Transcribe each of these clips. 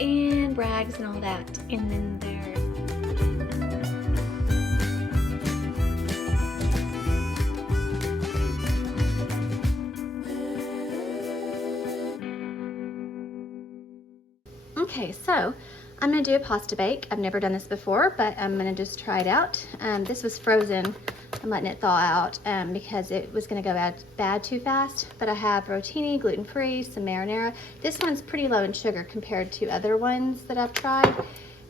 and rags and all that. And then there's okay, so I'm gonna do a pasta bake. I've never done this before, but I'm gonna just try it out. This was frozen. I'm letting it thaw out because it was gonna go bad too fast. But I have rotini, gluten-free, some marinara. This one's pretty low in sugar compared to other ones that I've tried.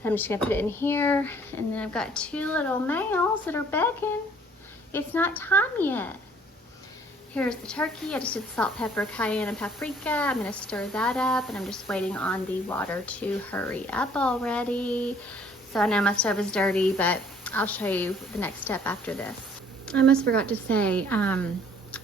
I'm just gonna put it in here. And then I've got two little males that are begging. It's not time yet. Here's the turkey. I just did salt, pepper, cayenne, and paprika. I'm gonna stir that up, and I'm just waiting on the water to hurry up already. So I know my stove is dirty, but I'll show you the next step after this. I almost forgot to say,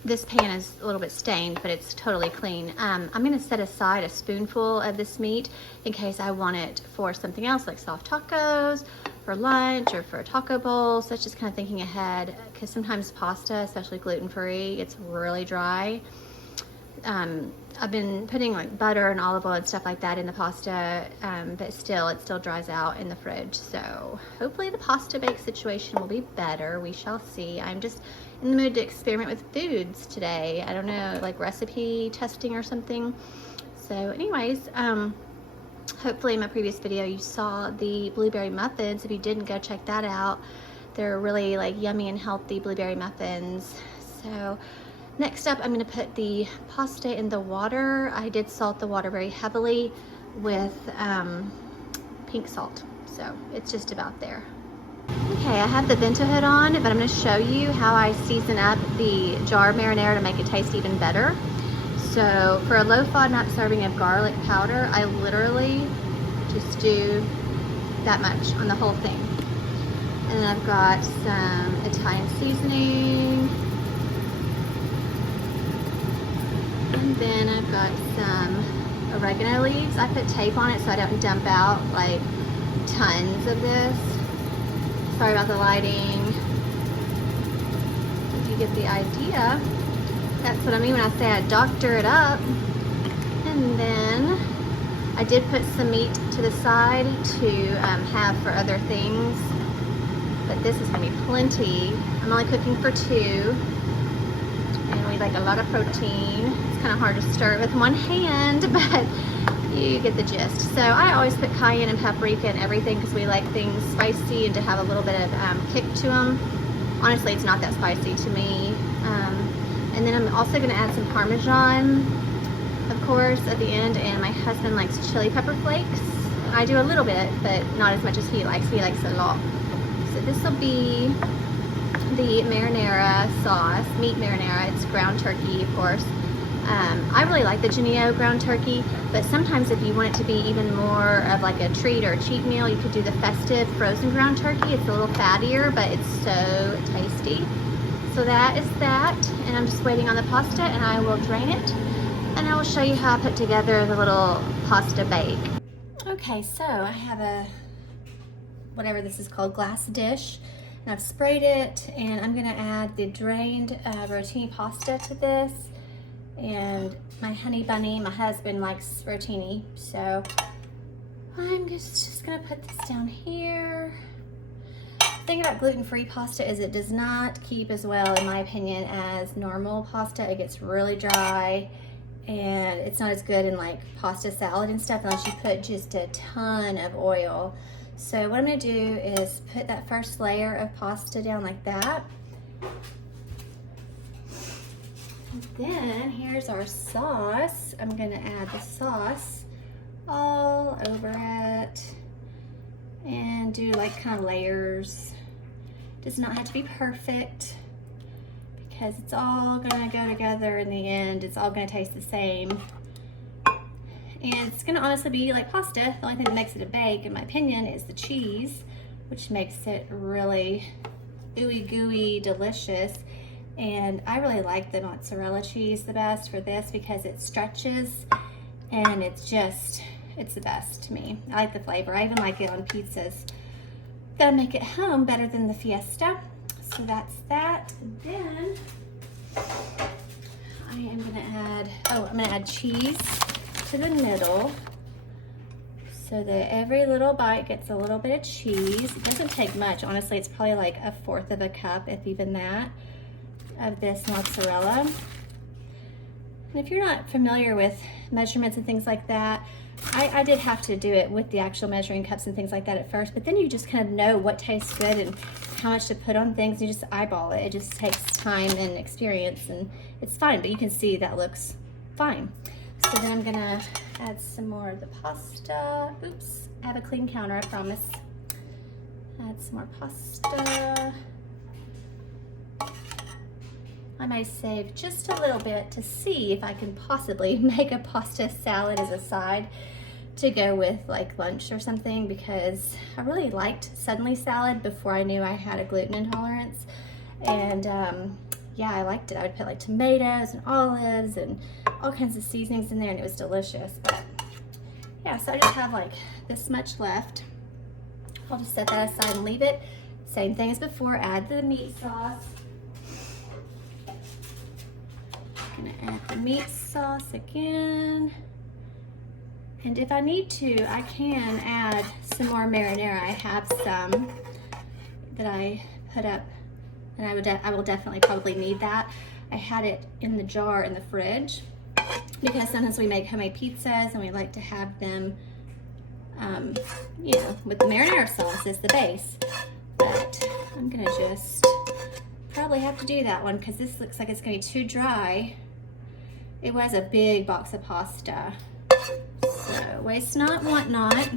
this pan is a little bit stained, but it's totally clean. I'm gonna set aside a spoonful of this meat in case I want it for something else, like soft tacos, for lunch, or for a taco bowl. So that's just kind of thinking ahead, because sometimes pasta, especially gluten-free, it's really dry. I've been putting like butter and olive oil and stuff like that in the pasta, but still, it still dries out in the fridge. So hopefully the pasta bake situation will be better. We shall see. I'm just in the mood to experiment with foods today. I don't know, like recipe testing or something. So anyways, hopefully in my previous video you saw the blueberry muffins. If you didn't, go check that out. They're really like yummy and healthy blueberry muffins. So next up, I'm gonna put the pasta in the water. I did salt the water very heavily with pink salt. So it's just about there. Okay, I have the Venta hood on, but I'm gonna show you how I season up the jar marinara to make it taste even better. So for a low FODMAP serving of garlic powder, I literally just do that much on the whole thing. And then I've got some Italian seasoning. And then I've got some oregano leaves. I put tape on it so I don't dump out like tons of this. Sorry about the lighting. If you get the idea. That's what I mean when I say I doctor it up. And then I did put some meat to the side to have for other things. But this is gonna be plenty. I'm only cooking for two. And we like a lot of protein. It's kind of hard to stir it with one hand, but you get the gist. So I always put cayenne and paprika and everything because we like things spicy and to have a little bit of kick to them. Honestly, it's not that spicy to me. And then I'm also gonna add some Parmesan, of course, at the end, and my husband likes chili pepper flakes. I do a little bit, but not as much as he likes. He likes a lot. So this will be the marinara sauce, meat marinara. It's ground turkey, of course. I really like the Genio ground turkey, but sometimes if you want it to be even more of like a treat or a cheat meal, you could do the festive frozen ground turkey. It's a little fattier, but it's so tasty. So that is that, and I'm just waiting on the pasta, and I will drain it, and I will show you how I put together the little pasta bake. Okay, so I have a, whatever this is called, glass dish, and I've sprayed it, and I'm gonna add the drained rotini pasta to this. And my honey bunny, my husband likes rotini, so I'm just gonna put this down here. The thing about gluten-free pasta is it does not keep as well, in my opinion, as normal pasta. It gets really dry, and it's not as good in like pasta salad and stuff unless you put just a ton of oil. So what I'm gonna do is put that first layer of pasta down like that. And then here's our sauce. I'm gonna add the sauce all over it and do like kind of layers. Does not have to be perfect because it's all gonna go together in the end. It's all gonna taste the same. And it's gonna honestly be like pasta. The only thing that makes it a bake, in my opinion, is the cheese, which makes it really ooey gooey delicious. And I really like the mozzarella cheese the best for this because it stretches and it's the best to me. I like the flavor. I even like it on pizzas. Gotta make it home better than the Fiesta. So that's that. Then I am gonna add, I'm gonna add cheese to the middle. so that every little bite gets a little bit of cheese. It doesn't take much, honestly. It's probably like 1/4 of a cup, if even that, of this mozzarella. And if you're not familiar with measurements and things like that, I did have to do it with the actual measuring cups and things like that at first, but then you just kind of know what tastes good and how much to put on things. You just eyeball it. It just takes time and experience, and it's fine, but you can see that looks fine. So then I'm gonna add some more of the pasta. Oops, I have a clean counter, I promise. Add some more pasta. I might save just a little bit to see if I can possibly make a pasta salad as a side to go with like lunch or something, because I really liked suddenly salad before I knew I had a gluten intolerance. And yeah, I liked it. I would put like tomatoes and olives and all kinds of seasonings in there, and it was delicious. But yeah, so I just have like this much left. I'll just set that aside and leave it. Same thing as before, add the meat sauce. Gonna add the meat sauce again. And if I need to, I can add some more marinara. I have some that I put up, and I will definitely probably need that. I had it in the jar in the fridge because sometimes we make homemade pizzas and we like to have them, you know, with the marinara sauce as the base. But I'm gonna just probably have to do that one because this looks like it's gonna be too dry. It was a big box of pasta. So waste not, want not.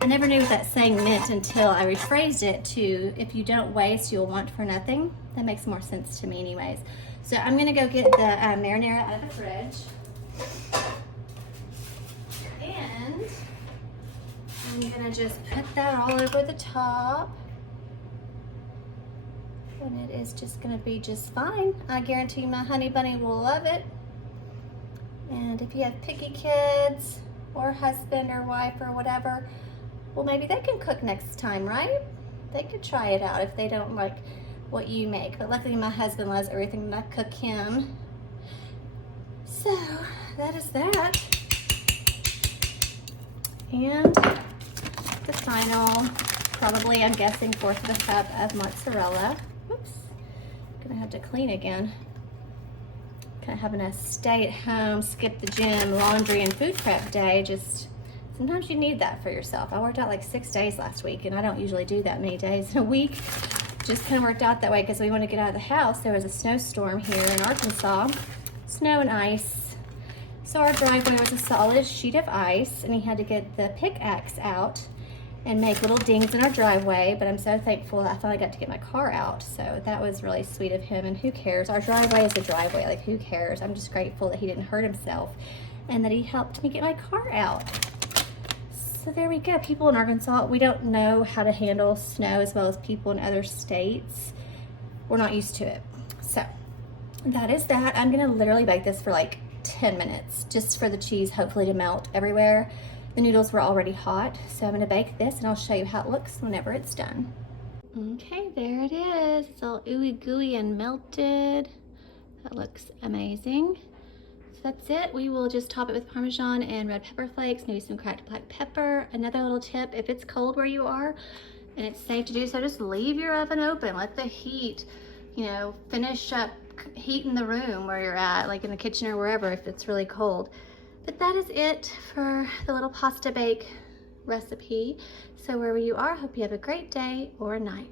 I never knew what that saying meant until I rephrased it to, if you don't waste, you'll want for nothing. That makes more sense to me anyways. So I'm gonna go get the marinara out of the fridge. And I'm gonna just put that all over the top. And it is just gonna be just fine. I guarantee my honey bunny will love it. And if you have picky kids or husband or wife or whatever, well, maybe they can cook next time, right? They could try it out if they don't like what you make. But luckily my husband loves everything that I cook him. So that is that. And the final, probably I'm guessing 1/4 of a cup of mozzarella. Oops, gonna have to clean again. Kind of having a stay at home, skip the gym, laundry, and food prep day. Just sometimes you need that for yourself. I worked out like 6 days last week, and I don't usually do that many days in a week. Just kind of worked out that way because we want to get out of the house. There was a snowstorm here in Arkansas, snow and ice. So our driveway was a solid sheet of ice, and he had to get the pickaxe out and make little dings in our driveway, but I'm so thankful that I finally got to get my car out. So that was really sweet of him, and who cares? Our driveway is a driveway, like who cares? I'm just grateful that he didn't hurt himself and that he helped me get my car out. So there we go. People in Arkansas, we don't know how to handle snow as well as people in other states. We're not used to it. So that is that. I'm gonna literally bake this for like 10 minutes just for the cheese hopefully to melt everywhere. The noodles were already hot, so I'm gonna bake this and I'll show you how it looks whenever it's done. Okay, there it is. It's all ooey gooey and melted. That looks amazing. So that's it. We will just top it with Parmesan and red pepper flakes, maybe some cracked black pepper. Another little tip, if it's cold where you are and it's safe to do so, just leave your oven open. Let the heat, you know, finish up heating the room where you're at, like in the kitchen or wherever if it's really cold. But that is it for the little pasta bake recipe. So wherever you are, hope you have a great day or night.